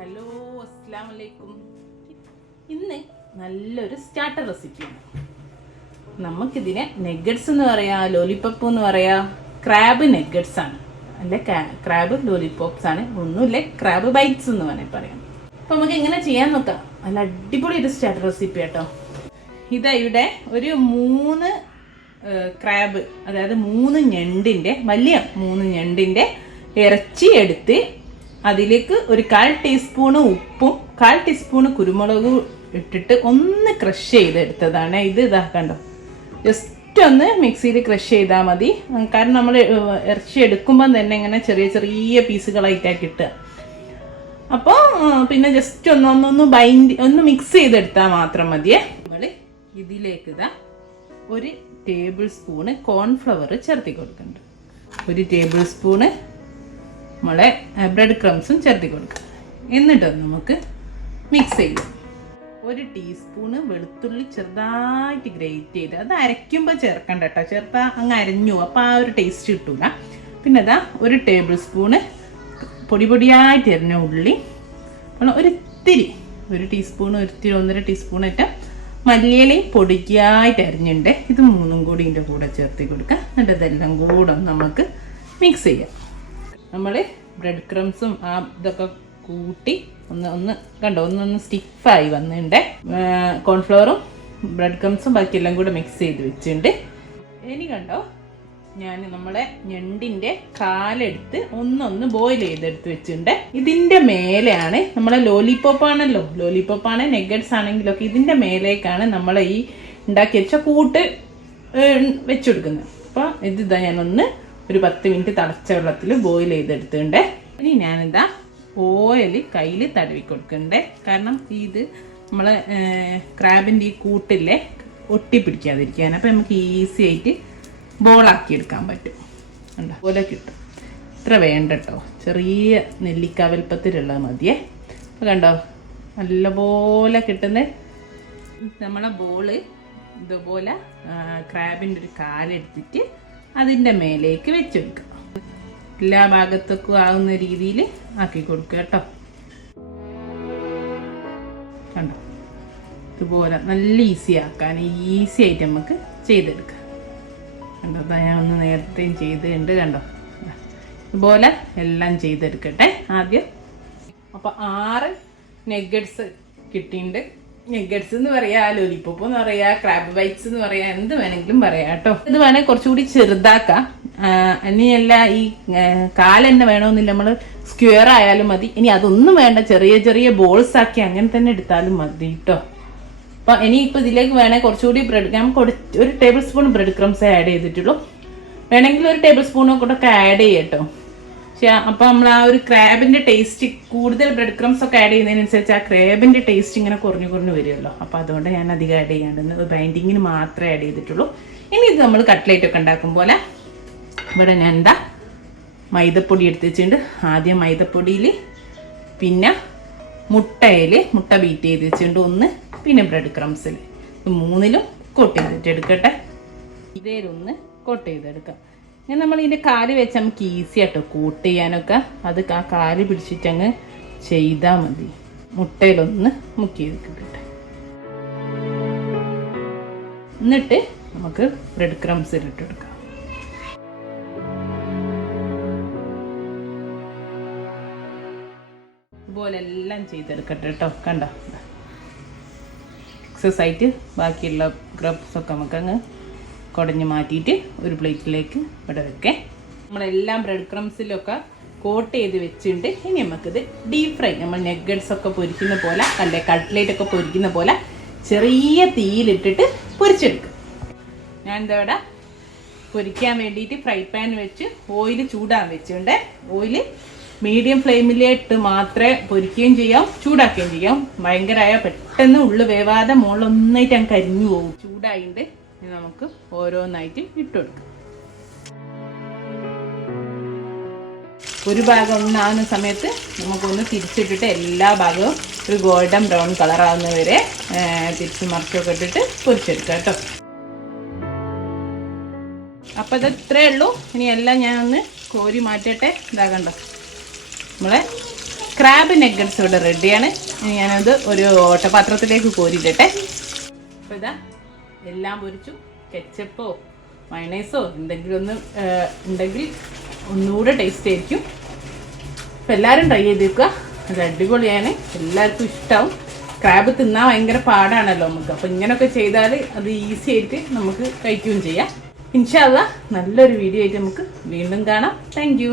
Hello, അസ്സലാമു അലൈക്കും. ഇന്ന് നല്ലൊരു സ്റ്റാർട്ടർ റെസിപ്പിയാണ്. നമുക്കിതിനെ നെഗറ്റ്സ് എന്ന് പറയാം, ലോലിപോപ്പ് എന്ന് പറയാം. ക്രാബ് നെഗറ്റ്സ് ആണ്, അല്ലെ ക്രാബ് ലോലിപോപ്സ് ആണ്, ഒന്നുമില്ല ക്രാബ് ബൈറ്റ്സ് എന്ന് വേണമെങ്കിൽ പറയാം. അപ്പോൾ നമുക്ക് എങ്ങനെ ചെയ്യാൻ നോക്കാം. നല്ല അടിപൊളി ഒരു സ്റ്റാർട്ടർ റെസിപ്പി കേട്ടോ. ഇതാ ഇവിടെ ഒരു 3 ക്രാബ്, അതായത് 3 ഞണ്ടിൻ്റെ വലിയ 3 ഞണ്ടിൻ്റെ ഇറച്ചി എടുത്ത് അതിലേക്ക് ഒരു 1/4 ടീസ്പൂണ് ഉപ്പും 1/4 ടീസ്പൂണ് കുരുമുളകും ഇട്ടിട്ട് ഒന്ന് ക്രഷ് ചെയ്തെടുത്തതാണ്. ഇത് ഇതാ കണ്ടോ, ജസ്റ്റ് ഒന്ന് മിക്സിയിൽ ക്രഷ് ചെയ്താൽ മതി. കാരണം നമ്മൾ ഇറച്ചി എടുക്കുമ്പം തന്നെ ഇങ്ങനെ ചെറിയ ചെറിയ പീസുകളായിട്ടാണ് കിട്ടുക. അപ്പോൾ പിന്നെ ജസ്റ്റ് ഒന്ന് മിക്സ് ചെയ്തെടുത്താൽ മാത്രം മതിയേ. നമ്മൾ ഇതിലേക്ക് ഇതാ 1 ടേബിൾ സ്പൂണ് കോൺഫ്ലവർ ചേർത്തി കൊടുക്കുന്നുണ്ട്. 1 ടേബിൾ സ്പൂണ് നമ്മളെ ബ്രെഡ് ക്രംസും ചേർത്തി കൊടുക്കുക. എന്നിട്ട് നമുക്ക് മിക്സ് ചെയ്യും. 1 ടീസ്പൂണ് വെളുത്തുള്ളി ചെറുതായിട്ട് ഗ്രേറ്റ് ചെയ്ത്, അത് അരയ്ക്കുമ്പോൾ ചേർക്കണ്ട കേട്ടോ, ചേർത്താൽ അങ്ങ് അരഞ്ഞു, അപ്പോൾ ആ ഒരു ടേസ്റ്റ് കിട്ടൂല. പിന്നെ അതാ 1 ടേബിൾ സ്പൂണ് പൊടിയായിട്ട് അരിഞ്ഞ ഉള്ളി, ഒരിത്തിരി 1 ടീസ്പൂൺ 1.5 ടീസ്പൂണായിട്ട് മല്ലിയിലയും പൊടിക്കായിട്ട് അരിഞ്ഞിട്ടുണ്ട്. ഇത് 3 കൂടി ഇതിൻ്റെ കൂടെ ചേർത്തി കൊടുക്കുക. എന്നിട്ട് ഇതെല്ലാം കൂടെ നമുക്ക് മിക്സ് ചെയ്യാം. നമ്മൾ ബ്രെഡ് ക്രംസും ഇതൊക്കെ കൂട്ടി ഒന്ന് കണ്ടോ, ഒന്ന് സ്റ്റിഫായി വന്നിട്ടുണ്ട്. കോൺഫ്ലവറും ബ്രെഡ് ക്രംസും ബാക്കിയെല്ലാം കൂടെ മിക്സ് ചെയ്ത് വെച്ചിട്ടുണ്ട്. ഇനി കണ്ടോ, ഞാൻ നമ്മളെ ഞണ്ടിൻ്റെ കാലെടുത്ത് ഒന്ന് ബോയിൽ ചെയ്തെടുത്ത് വെച്ചിട്ടുണ്ട്. ഇതിൻ്റെ മേലെയാണ് നമ്മളെ ലോലിപോപ്പാണ് നെഗറ്റ്സ് ആണെങ്കിലൊക്കെ ഇതിൻ്റെ മേലേക്കാണ് നമ്മളെ ഈ ഉണ്ടാക്കി വെച്ച കൂട്ട് വെച്ചെടുക്കുന്നത്. അപ്പോൾ ഇതാ ഞാനൊന്ന് ഒരു 10 മിനിറ്റ് തിളച്ച വെള്ളത്തിൽ ബോയിൽ ചെയ്തെടുത്തിട്ടുണ്ട്. ഇനി ഞാനിതാ ഓയിൽ കയ്യിൽ തടവി കൊടുക്കുന്നുണ്ട്. കാരണം ഇത് നമ്മളെ ക്രാബിൻ്റെ ഈ കൂട്ടിലെ ഒട്ടി പിടിക്കാതിരിക്കാൻ. അപ്പോൾ നമുക്ക് ഈസി ആയിട്ട് ബോളാക്കി എടുക്കാൻ പറ്റും. കണ്ടോ, പോലെ കിട്ടും. ഇത്ര വേണ്ട കേട്ടോ, ചെറിയ നെല്ലിക്ക വലുപ്പത്തിലുള്ളത് മതിയേ. അപ്പോൾ കണ്ടോ, നല്ലപോലെ കിട്ടുന്നത്. നമ്മളെ ബോള് ഇതുപോലെ ക്രാബിൻ്റെ ഒരു കാലെടുത്തിട്ട് അതിൻ്റെ മേലേക്ക് വെച്ചെടുക്കുക. എല്ലാ ഭാഗത്തേക്കും ആവുന്ന രീതിയിൽ ആക്കി കൊടുക്കുക കേട്ടോ. കണ്ടോ, ഇതുപോലെ നല്ല ഈസി ആക്കാൻ, ഈസി ആയിട്ട് നമുക്ക് ചെയ്തെടുക്കാം. കണ്ടോ, ഞാൻ ഒന്ന് നേരത്തെയും ചെയ്തിട്ടുണ്ട്. കണ്ടോ, ഇതുപോലെ എല്ലാം ചെയ്തെടുക്കട്ടെ ആദ്യം. അപ്പോൾ 6 നെഗറ്റ്സ് കിട്ടിയിട്ടുണ്ട്. നെഗറ്റ്സ് എന്ന് പറയാ, ലോലിപോപ്പ് എന്ന് പറയാ, ക്രാബ് ബൈറ്റ്സ് എന്ന് പറയാ, എന്ത് വേണമെങ്കിലും പറയാം കേട്ടോ. ഇത് വേണേൽ കുറച്ചുകൂടി ചെറുതാക്കാം. ഇനിയല്ല ഈ കാലെന്നെ വേണമെന്നില്ല, നമ്മൾ സ്ക്വയർ ആയാലും മതി. ഇനി അതൊന്നും വേണ്ട, ചെറിയ ചെറിയ ബോൾസ് ആക്കി അങ്ങനെ തന്നെ എടുത്താലും മതി കേട്ടോ. അപ്പൊ ഇനിയിപ്പോൾ ഇതിലേക്ക് വേണേൽ കുറച്ചുകൂടി നമുക്ക് 1 table spoon bread crumbs add ചെയ്തിട്ടുള്ളൂ. വേണമെങ്കിൽ 1 ടേബിൾ സ്പൂണോ കൂടെ ഒക്കെ ആഡ് ചെയ്യട്ടോ. പക്ഷെ അപ്പം നമ്മൾ ആ ഒരു ക്രാബിന്റെ ടേസ്റ്റ്, കൂടുതൽ ബ്രെഡ് ക്രംസ് ഒക്കെ ആഡ് ചെയ്യുന്നതിനനുസരിച്ച് ആ ക്രാബിന്റെ ടേസ്റ്റ് ഇങ്ങനെ കുറഞ്ഞു വരുമല്ലോ. അപ്പം അതുകൊണ്ട് ഞാൻ അധികം ആഡ് ചെയ്യാണ്ട് ബൈൻഡിങ്ങിന് മാത്രമേ ആഡ് ചെയ്തിട്ടുള്ളൂ. ഇനി ഇത് നമ്മൾ കട്ട്ലേറ്റ് ഒക്കെ ഉണ്ടാക്കും പോലെ ഇവിടെ ഞാൻ മൈദപ്പൊടി എടുത്ത് വെച്ചിട്ടുണ്ട്. ആദ്യം മൈദപ്പൊടിയിൽ, പിന്നെ മുട്ട ബീറ്റ് ചെയ്ത് വെച്ചിട്ടുണ്ട് ഒന്ന്, പിന്നെ ബ്രെഡ് ക്രംസിൽ, 3ലും കോട്ട് ചെയ്തിട്ട് എടുക്കട്ടെ. ഇതേലൊന്ന് കോട്ട് ചെയ്തെടുക്കാം. ഇങ്ങനെ നമ്മൾ ഇതിൻ്റെ കാല് വെച്ച് നമുക്ക് ഈസി ആട്ടോ കോട്ട് ചെയ്യാനൊക്കെ. അത് ആ കാല് പിടിച്ചിട്ടങ്ങ് ചെയ്താൽ മതി. മുട്ടയിലൊന്ന് മുക്കി ചെയ്തിട്ടെ, എന്നിട്ട് നമുക്ക് ബ്രെഡ് ക്രംസിൽ ഇട്ടെടുക്കാം. ഇതുപോലെ എല്ലാം ചെയ്തെടുക്കട്ടെ കേട്ടോ. കണ്ടോ, എക്സസൈറ്റ് ബാക്കിയുള്ള ക്രംസൊക്കെ നമുക്കങ്ങ് കുടഞ്ഞ് മാറ്റിയിട്ട് ഒരു പ്ലേറ്റിലേക്ക് ഇവിടെ വെക്കേ. നമ്മളെല്ലാം ബ്രെഡ് ക്രംസിലൊക്കെ കോട്ട് ചെയ്ത് വെച്ചിട്ടുണ്ട്. ഇനി നമുക്കിത് ഡീപ് ഫ്രൈ, നമ്മൾ നെഗറ്റ്സ് ഒക്കെ പൊരിക്കുന്ന പോലെ, അല്ലെ കട്ട്ലേറ്റ് ഒക്കെ പൊരിക്കുന്ന പോലെ ചെറിയ തീയിലിട്ടിട്ട് പൊരിച്ചെടുക്കും. ഞാൻ ഇവിടെ പൊരിക്കാൻ വേണ്ടിയിട്ട് ഫ്രൈ പാൻ വെച്ച് ഓയിൽ ചൂടാൻ വെച്ചിട്ടുണ്ട്. ഓയിൽ മീഡിയം ഫ്ലെയിമിലിട്ട് മാത്രമേ പൊരിക്കുകയും ചെയ്യാം, ചൂടാക്കുകയും ചെയ്യാം. ഭയങ്കരമായ പെട്ടെന്ന് ഉള്ളു വേവാതെ മുകളിലൊന്നായിട്ട് അങ്ങ് കരിഞ്ഞു പോകും. ചൂടായിട്ട് നമുക്ക് ഓരോന്നായിട്ട് ഇട്ടുകൊടുക്കാം. ഒരു ഭാഗം ഒന്നാകുന്ന സമയത്ത് നമുക്കൊന്ന് തിരിച്ചിട്ടിട്ട് എല്ലാ ഭാഗവും ഒരു ഗോൾഡൻ ബ്രൗൺ കളർ ആവുന്നവരെ തിരിച്ച് മറിച്ചൊക്കെ ഇട്ടിട്ട് പൊരിച്ചെടുക്കാം കേട്ടോ. അപ്പം ഇത് ഇത്രയേ ഉള്ളൂ. ഇനി എല്ലാം ഞാനൊന്ന് കോരി മാറ്റട്ടെ. ഇതാകണ്ടോ, നമ്മളെ ക്രാബ് നെഗറ്റ്സ് ഇവിടെ റെഡിയാണ്. ഞാനത് ഒരു ഓട്ടപാത്രത്തിലേക്ക് കോരിയിട്ടെ. അപ്പോൾ ഇതാ എല്ലാം പൊരിച്ചു. കെച്ചപ്പോ മയണൈസോ എന്തെങ്കിലും ഒന്ന് ഉണ്ടെങ്കിൽ ഒന്നുകൂടെ ടേസ്റ്റ് ആയിരിക്കും. അപ്പോൾ എല്ലാവരും ട്രൈ ചെയ്തേക്കുക. അത് അടിപൊളിയാണ്, എല്ലാവർക്കും ഇഷ്ടമാവും. ക്രാബ് തിന്നാൻ ഭയങ്കര പാടാണല്ലോ നമുക്ക്. അപ്പോൾ ഇങ്ങനെയൊക്കെ ചെയ്താൽ അത് ഈസി ആയിട്ട് നമുക്ക് കഴിക്കുകയും ചെയ്യാം. ഇൻഷാ അല്ലാഹ് നല്ലൊരു വീഡിയോ ആയിട്ട് നമുക്ക് വീണ്ടും കാണാം. താങ്ക്